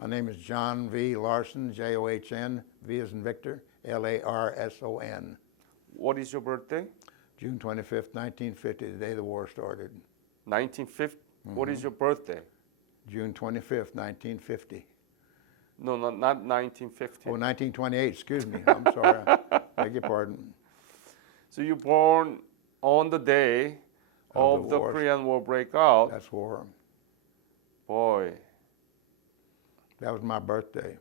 My name is John V. Larson, John, V as in Victor, Larson. What is your birthday? June 25th, 1950, the day the war started. 1950? What is your birthday? June 25th, 1950. No, not 1950. Oh, 1928, excuse me. I'm sorry. Beg your pardon. So you born on the day of the war. Korean War breakout. That's war. Boy. That was my birthday.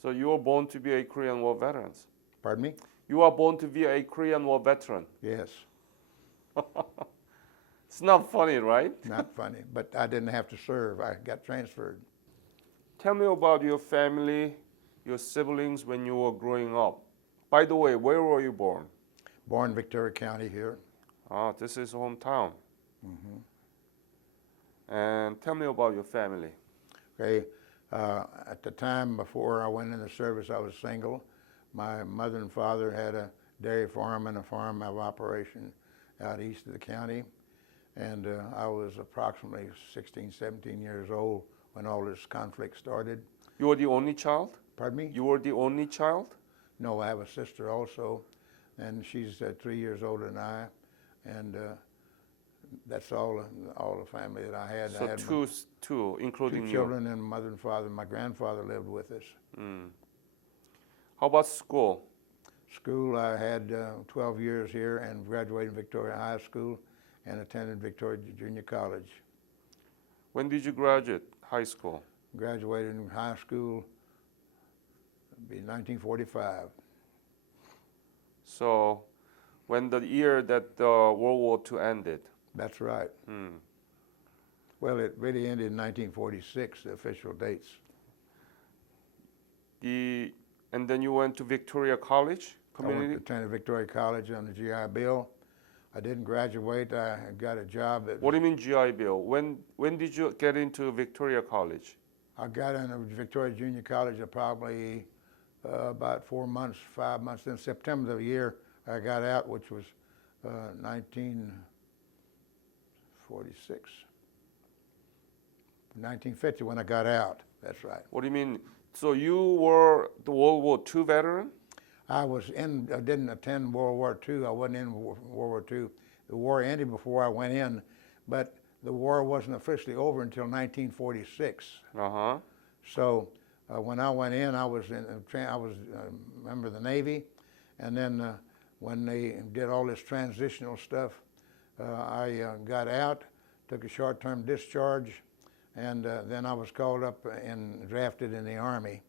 So you were born to be a Korean War veteran. Pardon me? You are born to be a Korean War veteran. Yes. It's not funny, right? Not funny, but I didn't have to serve. I got transferred. Tell me about your family, your siblings when you were growing up. By the way, where were you born? Born in Victoria County here. Ah, this is hometown. Mm-hmm. And tell me about your family. Okay. At the time before I went in the service, I was single. My mother and father had a dairy farm and a farm of operation out east of the county. And I was approximately 16, 17 years old when all this conflict started. You were the only child? Pardon me? You were the only child? No, I have a sister also, and she's 3 years older than I. And that's all the family that I had. So I had two, including two you. children and mother and father. My grandfather lived with us. Mm. How about school? School, I had 12 years here and graduated Victoria High School and attended Victoria Junior College. When did you graduate high school? Graduated in high school in 1945. So when the year that World War II ended. That's right. Hmm. Well, it really ended in 1946, the official dates. And then you went to Victoria College? Community? I went to attended Victoria College on the GI Bill. I didn't graduate. I got a job. What do you mean GI Bill? When did you get into Victoria College? I got into Victoria Junior College probably about 4 months, 5 months. In September of the year I got out, which was 1946. 1950 when I got out. That's right. What do you mean? So you were the World War II veteran? I didn't attend World War II. I wasn't in World War II. The war ended before I went in, but the war wasn't officially over until 1946. Uh-huh. So when I went in, I was a member of the Navy, and then when they did all this transitional stuff, I got out, took a short-term discharge, and then I was called up and drafted in the Army.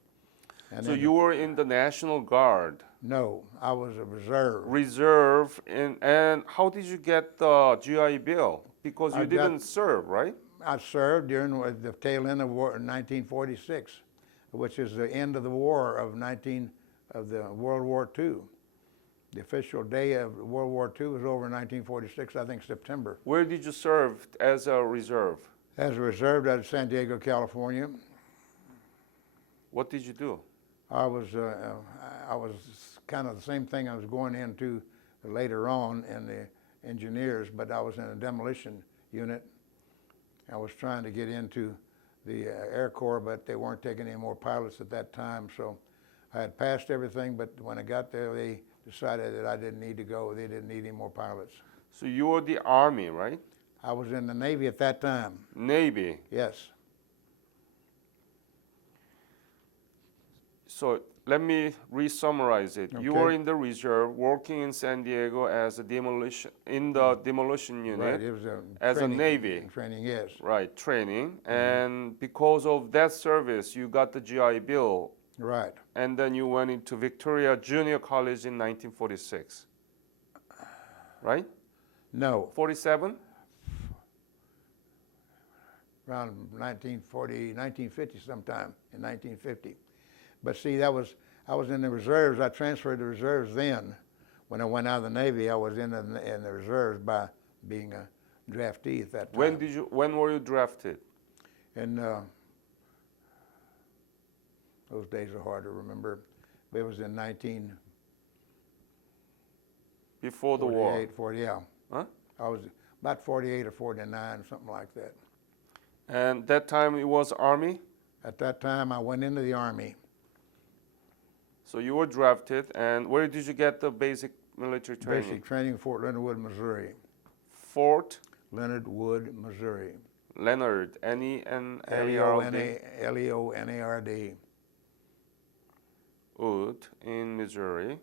And so you were in the National Guard? No, I was a reserve. Reserve, and how did you get the GI Bill? Because you didn't serve, right? I served during the tail end of war in 1946, which is the end of the war of the World War II. The official day of World War II was over in 1946, I think September. Where did you serve as a reserve? As a reserve out of San Diego, California. What did you do? I was kind of the same thing I was going into later on in the engineers, but I was in a demolition unit. I was trying to get into the Air Corps, but they weren't taking any more pilots at that time, so I had passed everything, but when I got there, they decided that I didn't need to go. They didn't need any more pilots. So you were the Army, right? I was in the Navy at that time. Navy? Yes. So let me re-summarize it. Okay. You were in the reserve, working in San Diego as a demolition unit. Right, it was as training, a Navy. Training, yes. Right, training. And because of that service, you got the GI Bill. Right. And then you went into Victoria Junior College in 1946. Right? No. 47? Around 1950 sometime, in 1950. But see, I was in the reserves. I transferred to reserves then. When I went out of the Navy, I was in the reserves by being a draftee at that time. When were you drafted? And those days are hard to remember. But it was in Before the war? 40, yeah. Huh? I was about 48 or 49, something like that. And that time it was Army? At that time, I went into the Army. So you were drafted, and where did you get the basic military training? Basic training, Fort Leonard Wood, Missouri. Fort Leonard Wood, Missouri. Leonard, N-E-N-A-R-D. Leonard. Wood in Missouri.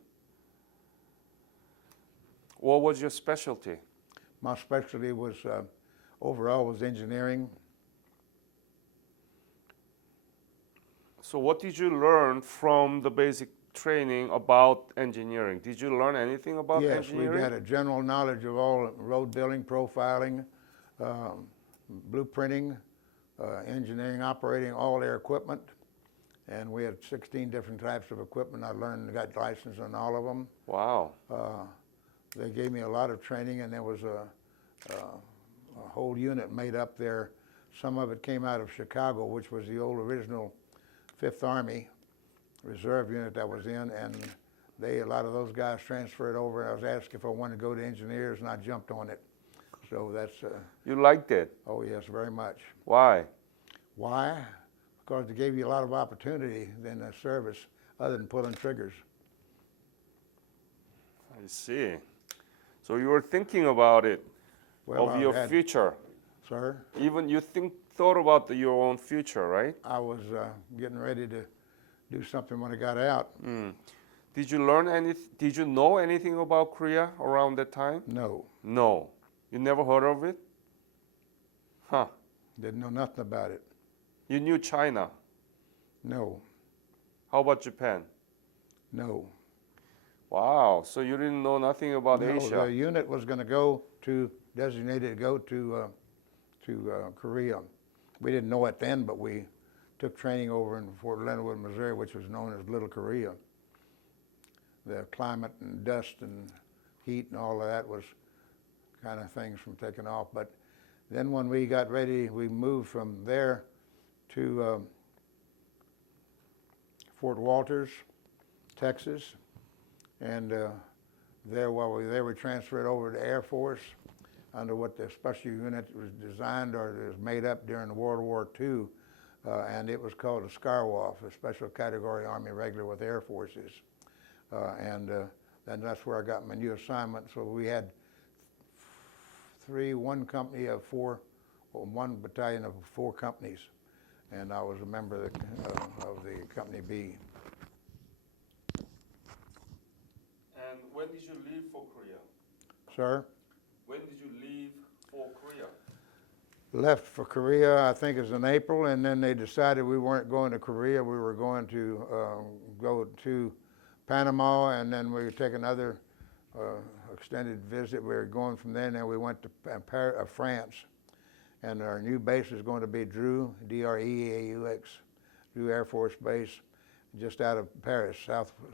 What was your specialty? My specialty was, overall, was engineering. So what did you learn from the basic training about engineering? Did you learn anything about Yes, engineering? we had a general knowledge of all road building, profiling, blueprinting, engineering, operating all their equipment. And we had 16 different types of equipment. I learned, got licensed on all of them. Wow. They gave me a lot of training, and there was a whole unit made up there. Some of it came out of Chicago, which was the old original 5th Army Reserve unit that was in, and a lot of those guys transferred over. I was asked if I wanted to go to engineers, and I jumped on it. So that's... You liked it? Oh, yes, very much. Why? Why? Because they gave you a lot of opportunity in the service other than pulling triggers. I see. So you were thinking about it, Well, of your future. Sir? Even you thought about your own future, right? I was getting ready to do something when I got out. Did you learn anything? Did you know anything about Korea around that time? No. No. You never heard of it? Huh. Didn't know nothing about it. You knew China. No. How about Japan? No. Wow. So you didn't know nothing about No, Asia. the unit was going to go to, designated to go to Korea. We didn't know it then, but we took training over in Fort Leonard Wood, Missouri, which was known as Little Korea. The climate and dust and heat and all of that was kind of things from taking off. But then when we got ready, we moved from there to Fort Walters, Texas. And there, while we were there, we transferred over to Air Force under what the special unit was designed or was made up during World War II. And it was called a SCARWAF, a Special Category Army Regular with Air Forces. And that's where I got my new assignment. So we had one company of four, or one battalion of 4 companies. And I was a member of the Company B. And when did you leave for Korea? Sir? When did you leave for Korea? Left for Korea, I think it was in April, and then they decided we weren't going to Korea. We were going to go to Panama, and then we would take another extended visit. We were going from there, and then we went to France. And our new base is going to be Dreux, D-R-E-A-U-X, Dreux Air Force Base, just out of Paris,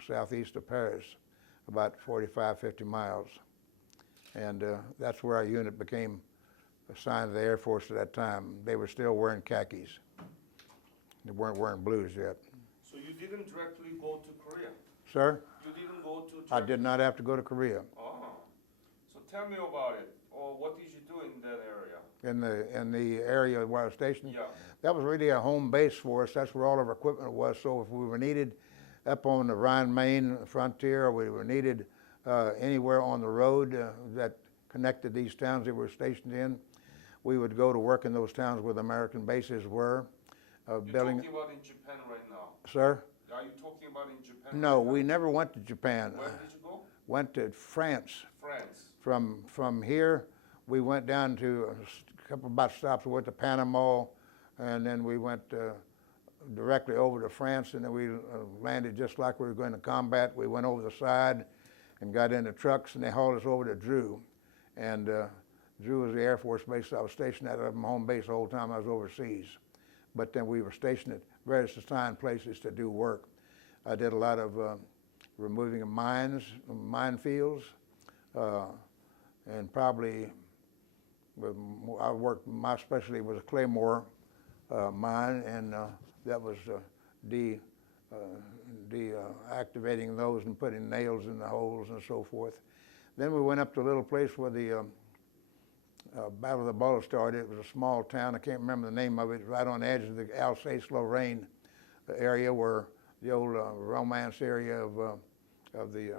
southeast of Paris, about 45, 50 miles. And that's where our unit became assigned to the Air Force at that time. They were still wearing khakis. They weren't wearing blues yet. So you didn't directly go to Korea? Sir? You didn't go to I did not have to go to Korea. Oh. So tell me about it. Or what did you do in that area? In the area where I was stationed? Yeah. That was really a home base for us. That's where all of our equipment was. So if we were needed up on the Rhine-Main frontier, or we were needed anywhere on the road that connected these towns that we were stationed in, we would go to work in those towns where the American bases were. You're talking about in Japan right now? Sir? Are you talking about in Japan No, right now? we never went to Japan. Where did you go? Went to France. France. From here, we went down to a couple about stops. We went to Panama, and then we went directly over to France, and then we landed just like we were going to combat. We went over the side and got in the trucks, and they hauled us over to Dreux. And Dreux was the Air Force base I was stationed at my home base the whole time I was overseas. But then we were stationed at various assigned places to do work. I did a lot of removing of minefields, and probably my specialty was a claymore mine, and that was deactivating those and putting nails in the holes and so forth. Then we went up to a little place where the Battle of the Bulge started. It was a small town. I can't remember the name of it. Right on the edge of the Alsace-Lorraine area, where the old Romance area of the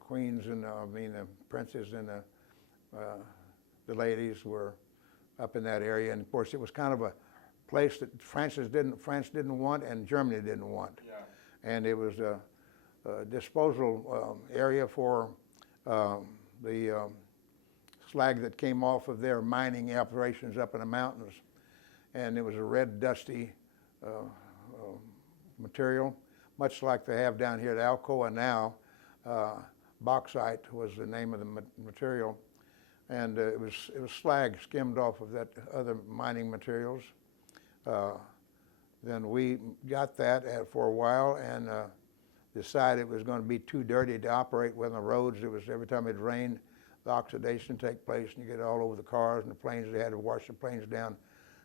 queens and the princes and the ladies were up in that area. And of course, it was kind of a place that France didn't want and Germany didn't want. Yeah. And it was a disposal area for the slag that came off of their mining operations up in the mountains. And it was a red, dusty material, much like they have down here at Alcoa now. Bauxite was the name of the material. And it was slag skimmed off of that other mining materials. Then we got that for a while and decided it was going to be too dirty to operate with on the roads. It was every time it rained, the oxidation take place and you get it all over the cars and the planes. They had to wash the planes down,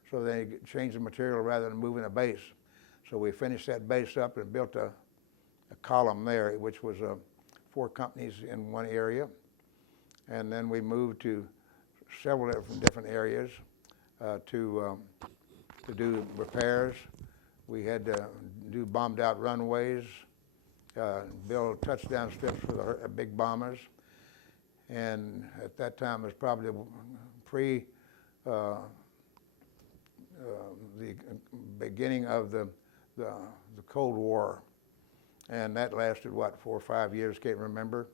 so they changed the material rather than moving a base. So we finished that base up and built a column there, which was 4 companies in one area. And then we moved to several different areas to do repairs. We had to do bombed out runways, build touchdown strips for the big bombers. And at that time, it was probably pre the beginning of the Cold War. And that lasted, what, 4 or 5 years, can't remember.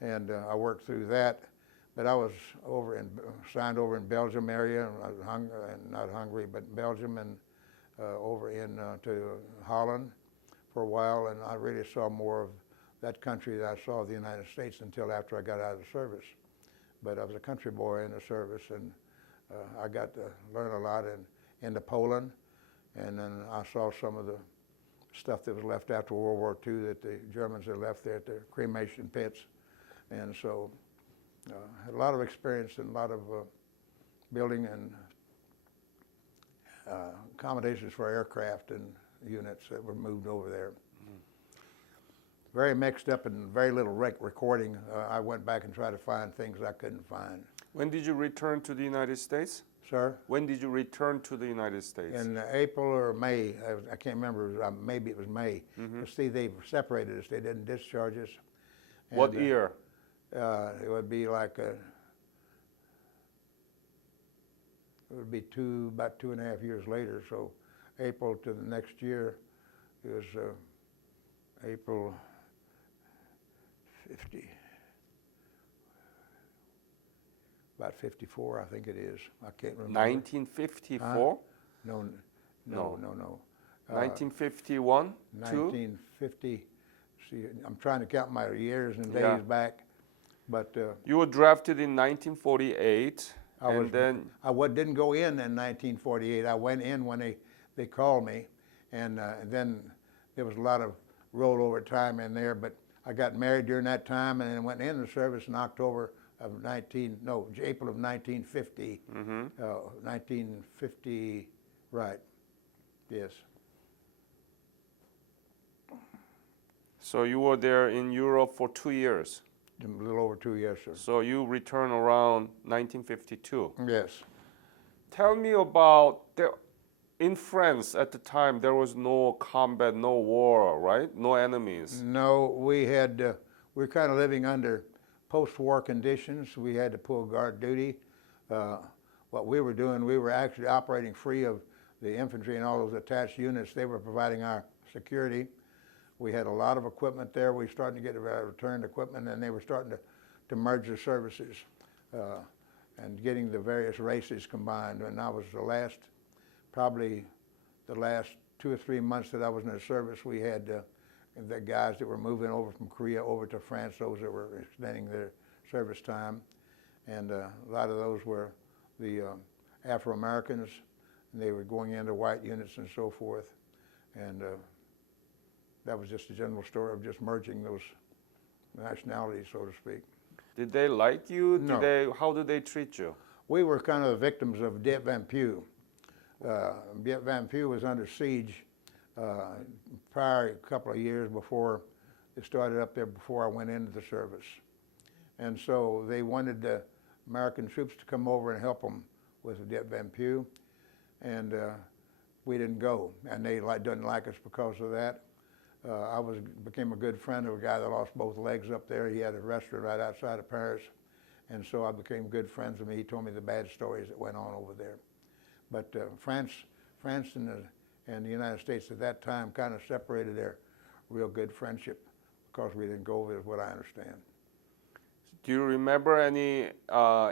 And I worked through that. But I was signed over in Belgium area, not Hungary, but Belgium, and over to Holland for a while. And I really saw more of that country than I saw the United States until after I got out of the service. But I was a country boy in the service, and I got to learn a lot into Poland. And then I saw some of the stuff that was left after World War II that the Germans had left there at the cremation pits. And so had a lot of experience and a lot of building and accommodations for aircraft and units that were moved over there. Very mixed up and very little recording. I went back and tried to find things I couldn't find. When did you return to the United States? Sir? When did you return to the United States? In April or May. I can't remember. Maybe it was May. See, they separated us. They didn't discharge us. What year? It would be like it would be about 2.5 years later. So April to the next year, it was April 50, about 54, I think it is. I can't remember. 1954? No. 1951? 1950. See, I'm trying to count my years and days back, but you were drafted in 1948, didn't go in 1948. I went in when they called me, and then there was a lot of rollover time in there. But I got married during that time, and then went in the service in April of 1950. 1950, right? Yes. So you were there in Europe for 2 years. A little over 2 years, sir. So you returned around 1952. Yes. Tell me about in France at the time. There was no combat, no war, right? No enemies. No, we were kind of living under post-war conditions. We had to pull guard duty. What we were doing, we were actually operating free of the infantry and all those attached units. They were providing our security. We had a lot of equipment there. We started to get returned equipment, and they were starting to merge the services and getting the various races combined. And I was probably the last 2 or 3 months that I was in the service, we had the guys that were moving over from Korea over to France, those that were extending their service time. And a lot of those were the Afro-Americans, and they were going into white units and so forth. And that was just a general story of just merging those nationalities, so to speak. Did they like you? No. How did they treat you? We were kind of the victims of Dieppe Van Pue. Dieppe Van Pue was under siege prior a couple of years before it started up there, before I went into the service. And so they wanted to American troops to come over and help them with the Dien Bien Phu, and we didn't go, and they didn't like us because of that. I became a good friend of a guy that lost both legs up there. He had a restaurant right outside of Paris, and so I became good friends with him. He told me the bad stories that went on over there. But France and the United States at that time kind of separated their real good friendship because we didn't go over, is what I understand. Do you remember any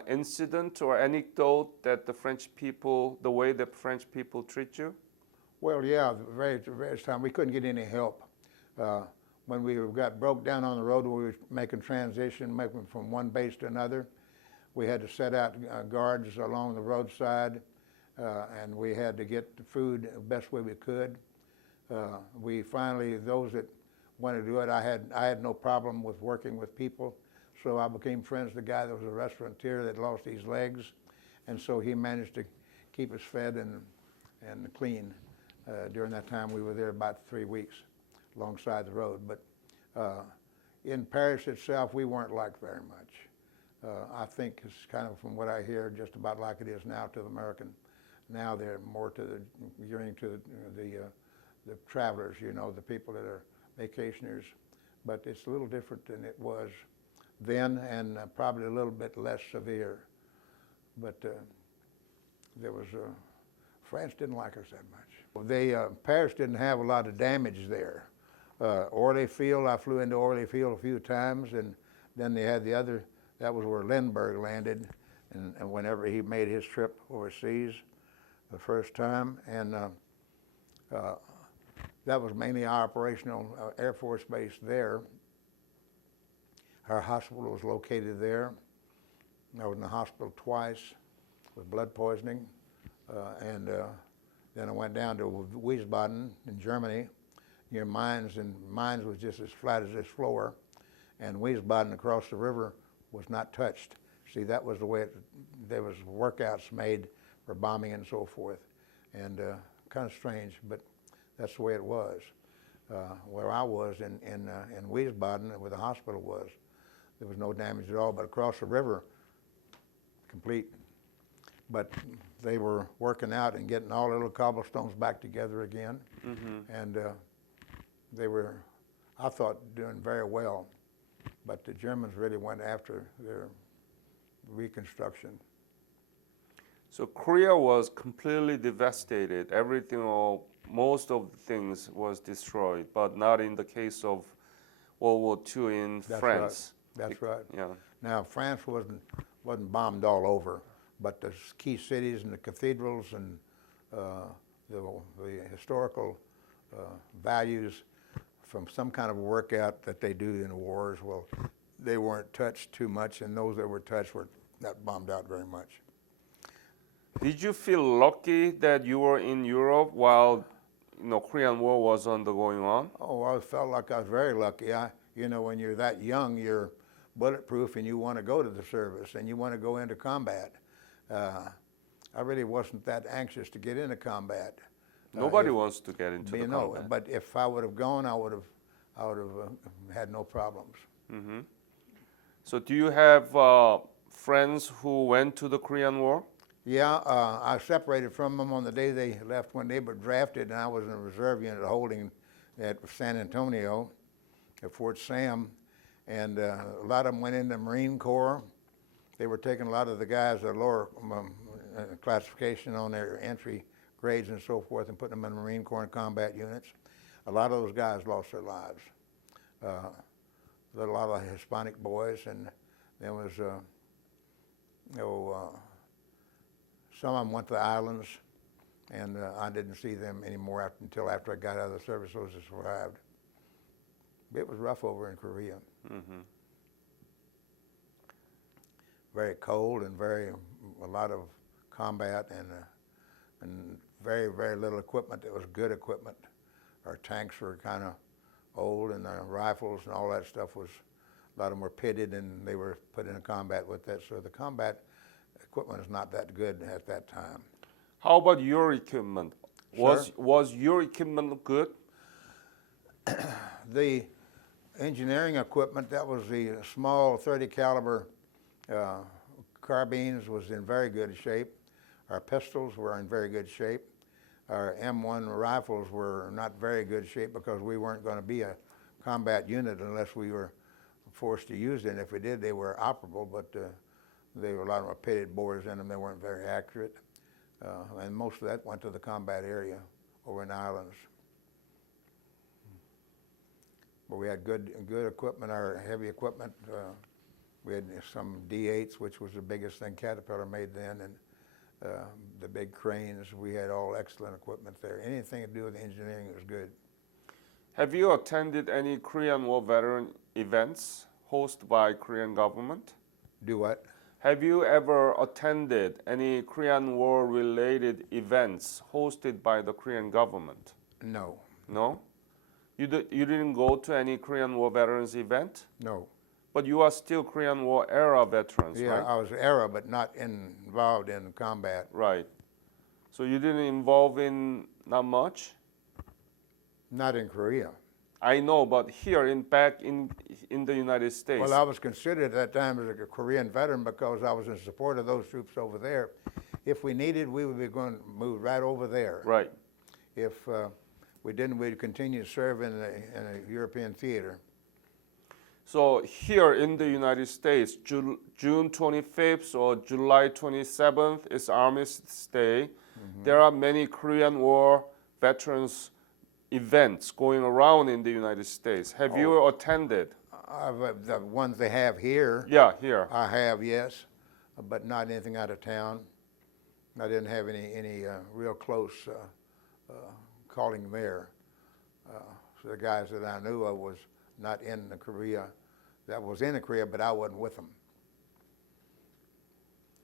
incident or anecdote that the way the French people treat you? Well, yeah, the various time we couldn't get any help. When we got broke down on the road, we were making from one base to another. We had to set out guards along the roadside, and we had to get the food the best way we could. We finally, those that wanted to do it, I had no problem with working with people, so I became friends with the guy that was a restaurateur that lost his legs, and so he managed to keep us fed and clean during that time. We were there about 3 weeks alongside the road. But in Paris itself, we weren't liked very much. I think it's kind of, from what I hear, just about like it is now to the American. Now they're more gearing to the travelers, you know, the people that are vacationers. But it's a little different than it was then, and probably a little bit less severe. But France didn't like us that much. Paris didn't have a lot of damage there. Orly Field, I flew into Orly Field a few times, and then they had the other, that was where Lindbergh landed, and whenever he made his trip overseas the first time, and that was mainly our operational Air Force base there. Our hospital was located there. I was in the hospital twice with blood poisoning, and then I went down to Wiesbaden in Germany, near Mainz, and Mainz was just as flat as this floor, and Wiesbaden across the river was not touched. See, that was the way there was workouts made for bombing and so forth, and kind of strange, but that's the way it was. Where I was in Wiesbaden, where the hospital was, there was no damage at all, but across the river, complete. But they were working out and getting all the little cobblestones back together again, and they were, I thought, doing very well, but the Germans really went after their reconstruction. So Korea was completely devastated. Everything, or most of the things, was destroyed, but not in the case of World War II in France. Right. That's right. Yeah. Now, France wasn't bombed all over, but the key cities and the cathedrals and the historical values from some kind of workout that they do in the wars, well, they weren't touched too much, and those that were touched were not bombed out very much. Did you feel lucky that you were in Europe while Korean War was going on? Oh, I felt like I was very lucky. When you're that young, you're bulletproof, and you want to go to the service, and you want to go into combat. I really wasn't that anxious to get into combat. Nobody wants to get into the combat. But if I would have gone, I would have had no problems. Mm-hmm. So do you have friends who went to the Korean War? Yeah, I separated from them on the day they left when they were drafted, and I was in a reserve unit holding at San Antonio, at Fort Sam, and a lot of them went into the Marine Corps. They were taking a lot of the guys at lower classification on their entry grades and so forth, and putting them in the Marine Corps and combat units. A lot of those guys lost their lives. A lot of Hispanic boys, and there was, some of them went to the islands, and I didn't see them anymore until after I got out of the service. Those that survived. It was rough over in Korea. Mm-hmm. Very cold and a lot of combat and very, very little equipment that was good equipment. Our tanks were kind of old, and our rifles and all that stuff a lot of them were pitted, and they were put into combat with that. So the combat equipment is not that good at that time. How about your equipment? Sure. Was your equipment good? The engineering equipment, that was the small 30 caliber carbines was in very good shape. Our pistols were in very good shape. Our M1 rifles were not very good shape because we weren't going to be a combat unit unless we were forced to use it. And if we did, they were operable, but there were a lot of pitted bores in them. They weren't very accurate. And most of that went to the combat area over in the islands. But we had good equipment, our heavy equipment. We had some D8s, which was the biggest thing Caterpillar made then, and the big cranes. We had all excellent equipment there. Anything to do with engineering was good. Have you attended any Korean War veteran events hosted by Korean government? Do what? Have you ever attended any Korean War related events hosted by the Korean government? No. No? You didn't go to any Korean War veterans event? No. But you are still Korean War era veterans, Yeah, right? I was era, but not involved in combat. Right. So you didn't involve in not much? Not in Korea. I know, but here back in the United States. Well, I was considered at that time as a Korean veteran because I was in support of those troops over there. If we needed, we would be going to move right over there. Right. If we didn't, we'd continue to serve in a European theater. So here in the United States, June 25th or July 27th is Armistice Day. Mm-hmm. There are many Korean War veterans events going around in the United States. Have you attended? The ones they have here. Yeah, here. I have, yes, but not anything out of town. I didn't have any real close calling there. So the guys that I knew of was not in the Korea. That was in the Korea, but I wasn't with them.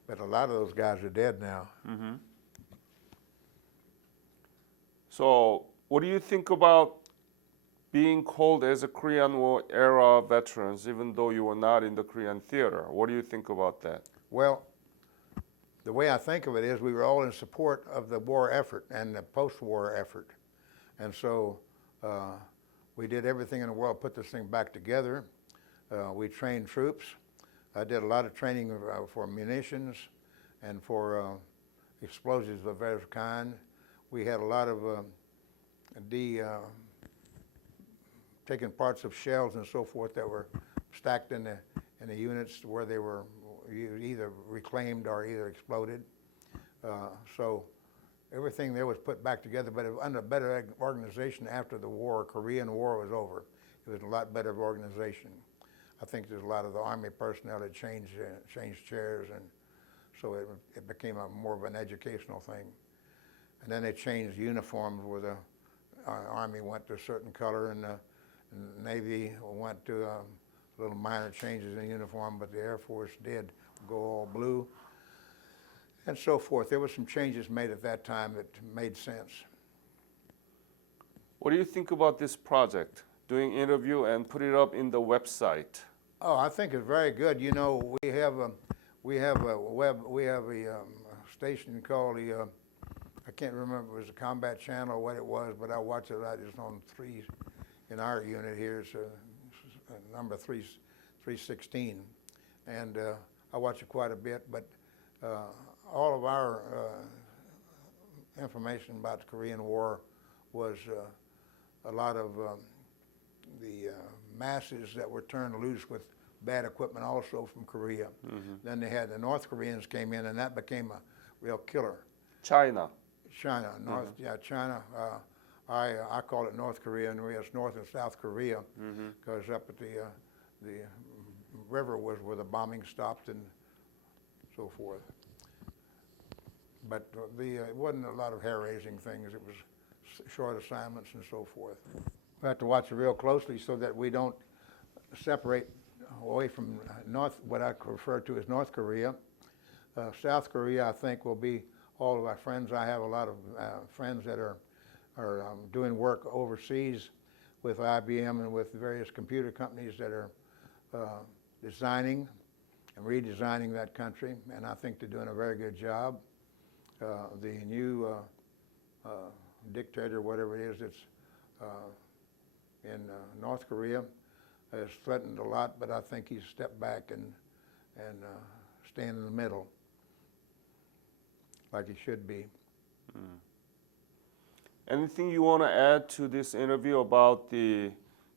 But a lot of those guys are dead now. Mm-hmm. So what do you think about being called as a Korean War era veterans, even though you were not in the Korean theater? What do you think about that? Well, the way I think of it is we were all in support of the war effort and the post-war effort. And so we did everything in the world, put this thing back together. We trained troops. I did a lot of training for munitions and for explosives of various kind. We had a lot of taking parts of shells and so forth that were stacked in the units where they were either reclaimed or either exploded. So everything there was put back together, but under better organization after the war. Korean War was over. It was a lot better organization. I think there's a lot of the Army personnel that changed chairs, and so it became more of an educational thing. And then they changed uniforms where the Army went to a certain color, and the Navy went to little minor changes in uniform, but the Air Force did go all blue, and so forth. There were some changes made at that time that made sense. What do you think about this project? Doing interview and put it up in the website. Oh, I think it's very good. You know, we have a station called the I can't remember if it was a combat channel or what it was, but I watch it. I just on 3 in our unit here. It's number 316, and I watch it quite a bit. But all of our information about the Korean War was a lot of the masses that were turned loose with bad equipment also from Korea. Mm-hmm. Then they had the North Koreans came in, and that became a real killer. China, China. I call it North Korea, and it's North and South Korea, because up at the river was where the bombing stopped and so forth. But it wasn't a lot of hair-raising things. It was short assignments and so forth. We have to watch it real closely so that we don't separate away from what I refer to as North Korea. South Korea, I think, will be all of our friends. I have a lot of friends that are doing work overseas with IBM and with various computer companies that are designing and redesigning that country, and I think they're doing a very good job. The new dictator, whatever it is, that's in North Korea, has threatened a lot, but I think he's stepped back and staying in the middle, like he should be. Anything you want to add to this interview about the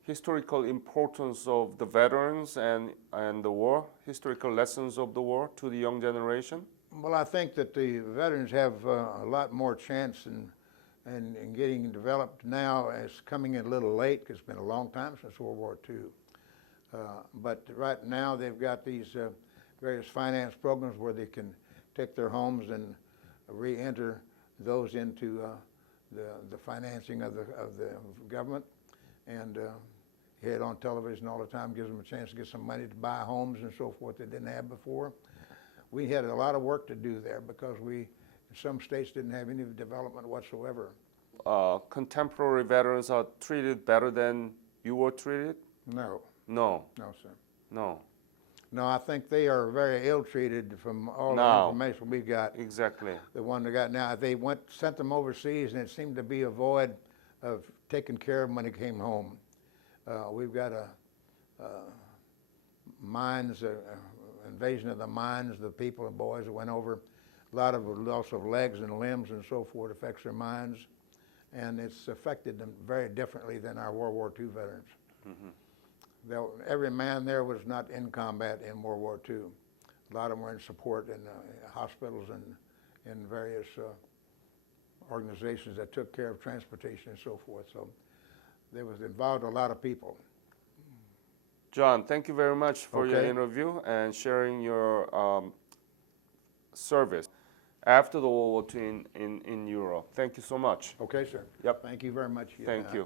historical importance of the veterans and the war, historical lessons of the war to the young generation? Well, I think that the veterans have a lot more chance in getting developed now. It's coming in a little late because it's been a long time since World War II. But right now they've got these various finance programs where they can take their homes and re-enter those into the financing of the government, and head on television all the time, gives them a chance to get some money to buy homes and so forth they didn't have before. We had a lot of work to do there because some states didn't have any development whatsoever. Contemporary veterans are treated better than you were treated? No. No. No, sir. No. No, I think they are very ill-treated from all the Now. information we got. Exactly. The one they got now, they sent them overseas, and it seemed to be a void of taking care of them when they came home. We've got mines, invasion of the mines, the people and boys that went over. A lot of loss of legs and limbs and so forth affects their minds, and it's affected them very differently than our World War II veterans. Mm-hmm. Every man there was not in combat in World War II. A lot of them were in support in hospitals and in various organizations that took care of transportation and so forth. So there was involved a lot of people. John, thank you very much for your Okay. interview and sharing your service after the World War II in Europe. Thank you so much. Okay, sir. Yep. Thank you very much. Thank you.